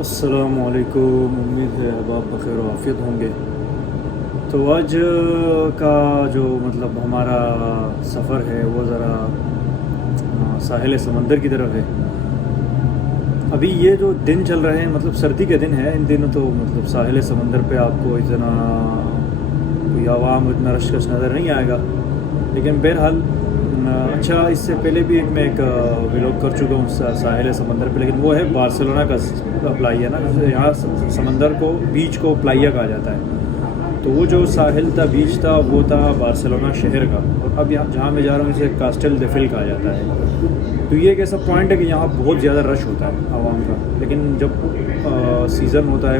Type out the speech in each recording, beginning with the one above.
السلام علیکم، امید ہے اب آپ بخیر و عافیت ہوں گے۔ تو آج کا جو ہمارا سفر ہے وہ ذرا ساحل سمندر کی طرف ہے۔ ابھی یہ جو دن چل رہے ہیں سردی کے دن ہے، ان دنوں تو ساحل سمندر پہ آپ کو اتنا کوئی عوام اتنا رش نظر نہیں آئے گا، لیکن بہرحال اچھا اس سے پہلے بھی میں ایک ولاگ کر چکا ہوں ساحل سمندر پہ، لیکن وہ ہے بارسلونا کا پلائیا نا، یہاں سمندر کو بیچ کو پلائیا کہا جاتا ہے۔ تو وہ جو ساحل تھا، بیچ تھا، وہ تھا بارسلونا شہر کا، اور اب یہاں جہاں میں جا رہا ہوں اسے کاسٹل ڈیفل کہا جاتا ہے۔ تو یہ ایک ایسا پوائنٹ ہے کہ یہاں بہت زیادہ رش ہوتا ہے عوام کا، لیکن جب سیزن ہوتا ہے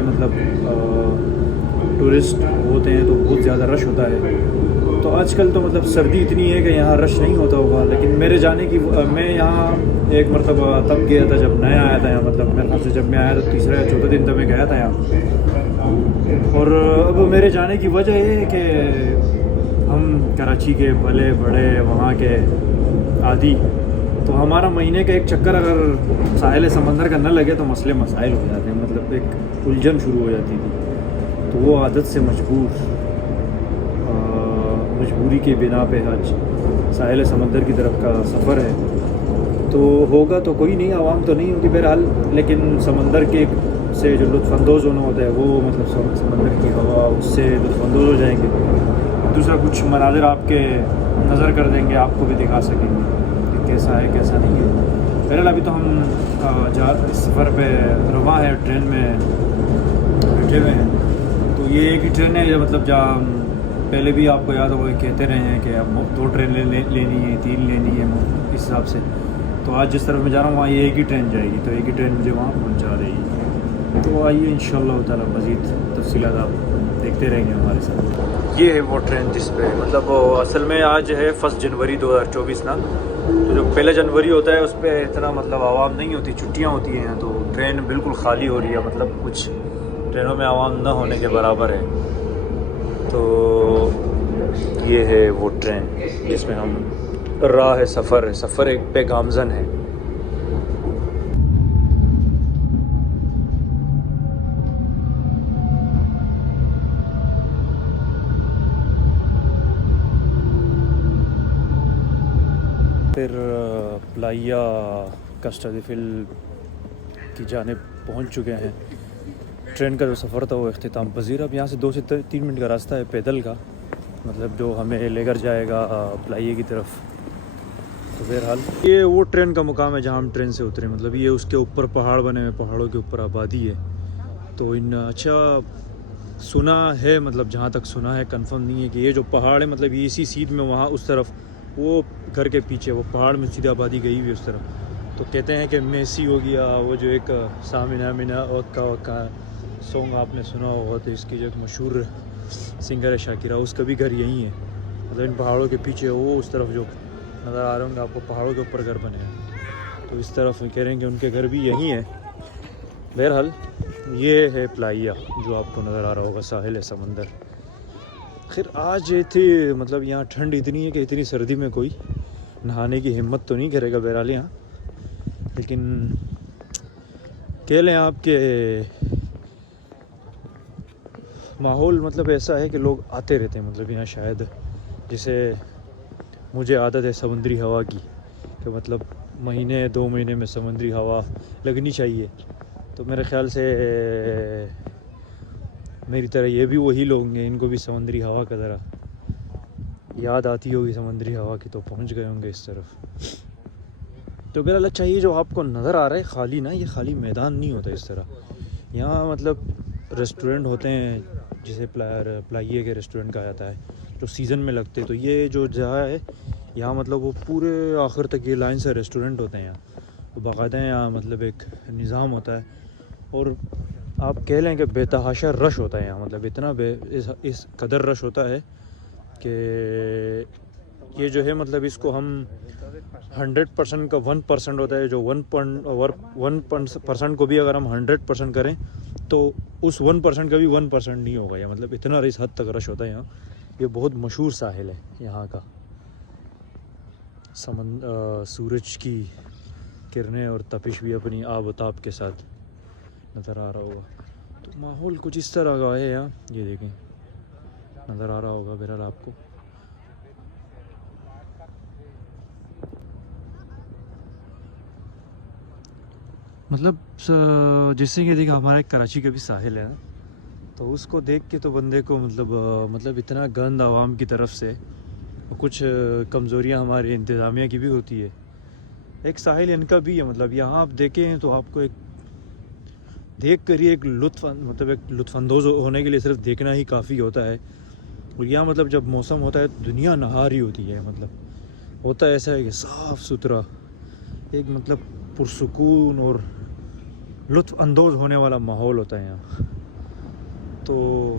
ٹورسٹ ہوتے ہیں تو بہت زیادہ رش ہوتا ہے۔ تو آج کل تو سردی اتنی ہے کہ یہاں رش نہیں ہوتا ہوگا، لیکن میرے جانے کی میں یہاں ایک مرتبہ تب گیا تھا جب نیا آیا تھا یہاں، میرے خیال سے جب میں آیا تھا تیسرا یا چوتھا دن تب میں گیا تھا یہاں۔ اور اب میرے جانے کی وجہ یہ ہے کہ ہم کراچی کے پلے بڑے وہاں کے عادی، تو ہمارا مہینے کا ایک چکر اگر ساحل سمندر کا نہ لگے تو مسئلے مسائل ہو جاتے ہیں، ایک الجھن شروع ہو جاتی تھی۔ تو وہ عادت سے مجبوری کے بنا پہ آج ساحل سمندر کی طرف کا سفر ہے۔ تو ہوگا تو کوئی نہیں، عوام تو نہیں ہوگی بہرحال، لیکن سمندر کے سے جو لطف اندوز ہونا ہوتا ہے وہ سمندر کی ہوا، اس سے لطف اندوز ہو جائیں گے۔ دوسرا کچھ مناظر آپ کے نظر کر دیں گے، آپ کو بھی دکھا سکیں گے کہ کیسا ہے کیسا نہیں ہے۔ بہرحال ابھی تو ہم اس سفر پہ رواں ہے، ٹرین میں بیٹھے ہوئے ہیں۔ تو یہ ایک ہی ٹرین ہے جو جہاں پہلے بھی آپ کو یاد ہوگا کہتے رہے ہیں کہ اب 2 ٹرین لینی ہے، 3 لینی ہے اس حساب سے۔ تو آج جس طرف میں جا رہا ہوں وہاں یہ ایک ہی ٹرین جائے گی، تو ایک ہی ٹرین مجھے وہاں پہنچا رہی ہے۔ تو آئیے انشاءاللہ تعالیٰ مزید تفصیلات آپ دیکھتے رہیں گے ہمارے ساتھ۔ یہ ہے وہ ٹرین جس پہ اصل میں آج ہے 1 جنوری 2024 نا، تو جو 1 جنوری ہوتا ہے اس پہ اتنا عوام نہیں ہوتی، چھٹیاں ہوتی ہیں، تو ٹرین بالکل خالی ہو رہی ہے، کچھ ٹرینوں میں عوام نہ ہونے کے برابر ہے۔ تو یہ ہے وہ ٹرین جس میں ہم راہ سفر ایک پہ گامزن ہے۔ پھر پلائیا کاسٹل کی جانب پہنچ چکے ہیں۔ ٹرین کا جو سفر تھا وہ اختتام پذیر، اب یہاں سے 2 سے 3 منٹ کا راستہ ہے پیدل کا، جو ہمیں لے کر جائے گا پلائیا کی طرف۔ تو بہرحال یہ وہ ٹرین کا مقام ہے جہاں ہم ٹرین سے اترے، یہ اس کے اوپر پہاڑ بنے ہوئے، پہاڑوں کے اوپر آبادی ہے۔ تو اچھا سنا ہے، جہاں تک سنا ہے، کنفرم نہیں ہے کہ یہ جو پہاڑ ہے یہ اسی سیدھ میں وہاں اس طرف وہ گھر کے پیچھے وہ پہاڑ میں سیدھا آبادی گئی ہوئی ہے اس طرف۔ تو کہتے ہیں کہ میسی ہو گیا، وہ جو ایک سامنا مینا اوکا سونگ آپ نے سنا ہوگا، تو اس کی جو ایک مشہور سنگر ہے شاکرہ، اس کا بھی گھر یہیں ہے، ان پہاڑوں کے پیچھے وہ اس طرف جو نظر آ رہے ہوں گے آپ کو، پہاڑوں کے اوپر گھر بنے ہیں، تو اس طرف کہہ رہے ہیں کہ ان کے گھر بھی یہیں ہیں۔ بہرحال یہ ہے پلائیا جو آپ کو نظر آ رہا ہوگا، ساحل سمندر۔ خیر آج تھی یہاں ٹھنڈ اتنی ہے کہ اتنی سردی میں کوئی نہانے کی ہمت تو نہیں کرے گا بہرحال یہاں، لیکن کہہ لیں آپ کہ ماحول ایسا ہے کہ لوگ آتے رہتے ہیں، یہاں شاید جسے مجھے عادت ہے سمندری ہوا کی، کہ مہینے 2 مہینے میں سمندری ہوا لگنی چاہیے۔ تو میرے خیال سے میری طرح یہ بھی وہی لوگ ہیں، ان کو بھی سمندری ہوا کا ذرا یاد آتی ہوگی سمندری ہوا کی، تو پہنچ گئے ہوں گے اس طرف۔ تو بہرحال اچھا یہ جو آپ کو نظر آ رہا ہے خالی نا، یہ خالی میدان نہیں ہوتا اس طرح، یہاں ریسٹورنٹ ہوتے ہیں جسے پلائیے کے ریسٹورنٹ کہا جاتا ہے، جو سیزن میں لگتے، تو یہ جو جگہ ہے یہاں وہ پورے آخر تک یہ لائن سے ریسٹورنٹ ہوتے ہیں یہاں، باقاعدہ یہاں ایک نظام ہوتا ہے، اور آپ کہہ لیں کہ بے تحاشا رش ہوتا ہے یہاں، اتنا اس قدر رش ہوتا ہے کہ یہ جو ہے اس کو ہم 100% کا 1% ہوتا ہے، جو 1% کو بھی اگر ہم 100% کریں تو اس 1% کا بھی 1% نہیں ہوگا، یا اتنا اس حد تک رش ہوتا ہے یہاں۔ یہ بہت مشہور ساحل ہے یہاں کا، سورج کی کرنیں اور تپش بھی اپنی آب و تاب کے ساتھ نظر آ رہا ہوگا. تو ماحول کچھ اس طرح کا ہے یہاں, یہ دیکھیں نظر آ رہا ہوگا بہرحال آپ کو. مطلب جیسے کہ دیکھا ہمارا ایک کراچی کا بھی ساحل ہے نا, تو اس کو دیکھ کے تو بندے کو مطلب اتنا گند عوام کی طرف سے, کچھ کمزوریاں ہماری انتظامیہ کی بھی ہوتی ہے. ایک ساحل ان کا بھی ہے, مطلب یہاں آپ دیکھیں تو آپ کو ایک دیکھ کر ہی ایک لطف اندوز ہونے کے لیے صرف دیکھنا ہی کافی ہوتا ہے. اور یہاں مطلب جب موسم ہوتا ہے دنیا نہار ہی ہوتی ہے, مطلب ہوتا ہے ایسا ہے کہ صاف ستھرا ایک مطلب پرسکون اور لطف اندوز ہونے والا ماحول ہوتا ہے یہاں. تو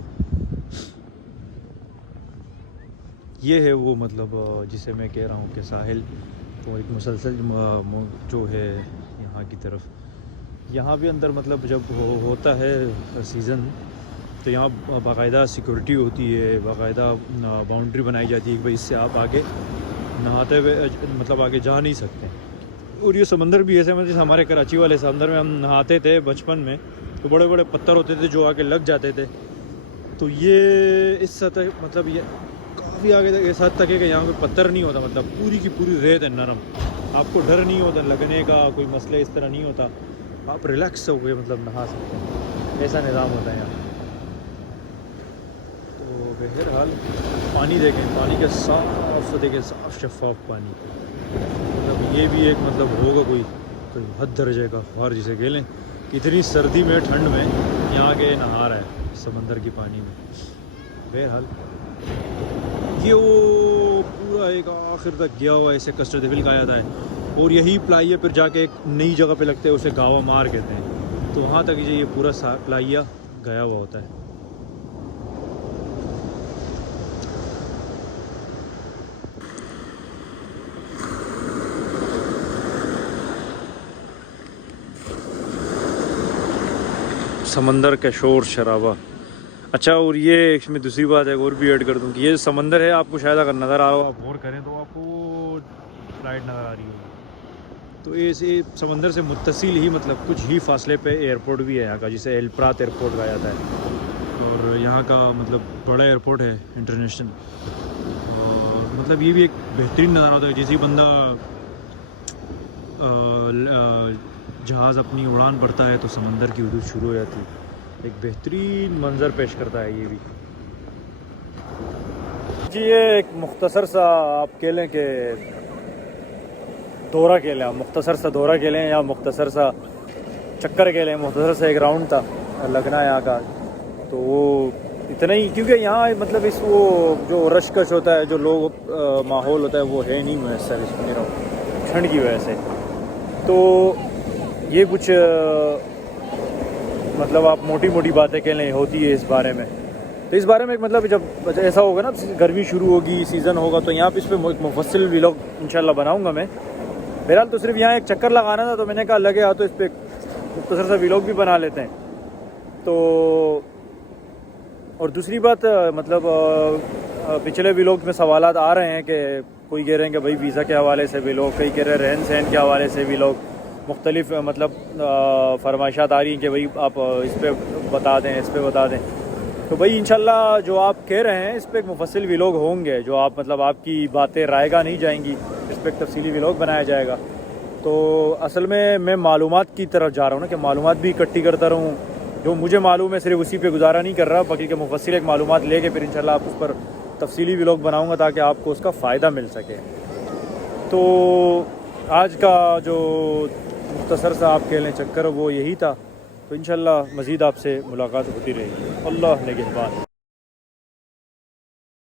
یہ ہے وہ مطلب جسے میں کہہ رہا ہوں کہ ساحل اور ایک مسلسل جو ہے یہاں کی طرف. یہاں بھی اندر مطلب جب ہوتا ہے سیزن تو یہاں باقاعدہ سیکورٹی ہوتی ہے, باقاعدہ باؤنڈری بنائی جاتی ہے کہ بھائی اس سے آپ آگے نہاتے ہوئے مطلب آگے جا نہیں سکتے. اور یہ سمندر بھی ایسے مطلب ہمارے کراچی والے سمندر میں ہم نہاتے تھے بچپن میں, تو بڑے بڑے پتھر ہوتے تھے جو آگے لگ جاتے تھے. تو یہ اس سطح مطلب یہ کافی آگے تک اس حد تک ہے کہ یہاں کوئی پتھر نہیں ہوتا, مطلب پوری کی پوری ریت ہے نرم. آپ کو ڈر نہیں ہوتا لگنے کا, کوئی مسئلہ اس طرح نہیں ہوتا, آپ ریلیکس ہو گئے مطلب نہا سکتے ہیں, ایسا نظام ہوتا ہے یہاں. تو بہرحال پانی دیکھیں, پانی کے صاف دیکھیں, صاف شفاف پانی. مطلب یہ بھی ایک مطلب ہوگا کوئی حد درجے کا خوار جسے کہہ لیں کہ اتنی سردی میں ٹھنڈ میں یہاں کے نہا رہا ہے سمندر کی پانی میں. بہرحال یہ وہ پورا ایک آخر تک گیا ہوا ایسے کسٹرڈ ویل کہا جاتا ہے, اور یہی پلائیہ پھر جا کے ایک نئی جگہ پہ لگتے ہیں اسے گاوا مار کہتے ہیں. تو وہاں تک یہ پورا پلائیہ گیا ہوا ہوتا ہے. سمندر کا شور شرابہ. اچھا, اور یہ اس میں دوسری بات ہے اور بھی ایڈ کر دوں کہ یہ سمندر ہے, آپ کو شاید اگر نظر آ رہا ہو, آپ غور کریں تو آپ کو فلائٹ نظر آ رہی ہوگی. تو ایسے سمندر سے متصل ہی مطلب کچھ ہی فاصلے پہ ایئرپورٹ بھی ہے یہاں کا, جسے ایل پرات ایئرپورٹ کہا جاتا ہے. اور یہاں کا مطلب بڑا ایئرپورٹ ہے انٹرنیشنل. اور مطلب یہ بھی ایک بہترین نظارہ ہوتا ہے جیسے بندہ جہاز اپنی اڑان بھرتا ہے تو سمندر کی حدود شروع ہو جاتی ہے. ایک بہترین منظر پیش کرتا ہے یہ بھی. جی یہ ایک مختصر سا آپ کہہ لیں کہ دورہ کہہ لیں, مختصر سا دورہ کہہ لیں یا مختصر سا چکر کہہ لیں, مختصر سا ایک راؤنڈ تھا لگنا یہاں کا. تو وہ اتنا ہی, کیونکہ یہاں مطلب اس وہ جو رش کش ہوتا ہے, جو لوگ ماحول ہوتا ہے وہ ہے نہیں میسر اس میں ٹھنڈ کی وجہ سے. تو یہ کچھ مطلب آپ موٹی موٹی باتیں کہہ لیں ہوتی ہے اس بارے میں. تو اس بارے میں مطلب جب ایسا ہوگا نا, گرمی شروع ہوگی, سیزن ہوگا, تو یہاں پہ اس پہ مفصل ولاگ انشاءاللہ بناؤں گا میں. بہرحال تو صرف یہاں ایک چکر لگانا تھا, تو میں نے کہا لگے تو اس پہ مختصر سا ولاگ بھی بنا لیتے ہیں. تو اور دوسری بات مطلب پچھلے ولاگ میں سوالات آ رہے ہیں کہ کوئی کہہ رہے ہیں کہ بھائی ویزا کے حوالے سے ولاگ, کئی کہہ رہے ہیں رہن سہن کے حوالے سے ولاگ, مختلف مطلب فرمائشات آ رہی ہیں کہ بھائی آپ اس پہ بتا دیں, اس پہ بتا دیں. تو بھائی انشاءاللہ جو آپ کہہ رہے ہیں اس پہ ایک مفصل ولاگ ہوں گے, جو آپ مطلب آپ کی باتیں رائے گاہ نہیں جائیں گی, اس پہ ایک تفصیلی ولاگ بنایا جائے گا. تو اصل میں معلومات کی طرف جا رہا ہوں نا, کہ معلومات بھی اکٹھی کرتا رہوں, جو مجھے معلوم ہے صرف اسی پہ گزارا نہیں کر رہا, باقی کے مفصل ایک معلومات لے کے پھر انشاءاللہ آپ اس پر تفصیلی ولاگ بناؤں گا تاکہ آپ کو اس کا فائدہ مل سکے. تو آج کا جو مختصر سا آپ کہہ لیں چکر وہ یہی تھا. تو انشاءاللہ مزید آپ سے ملاقات ہوتی رہے گی. اللہ نگہبان.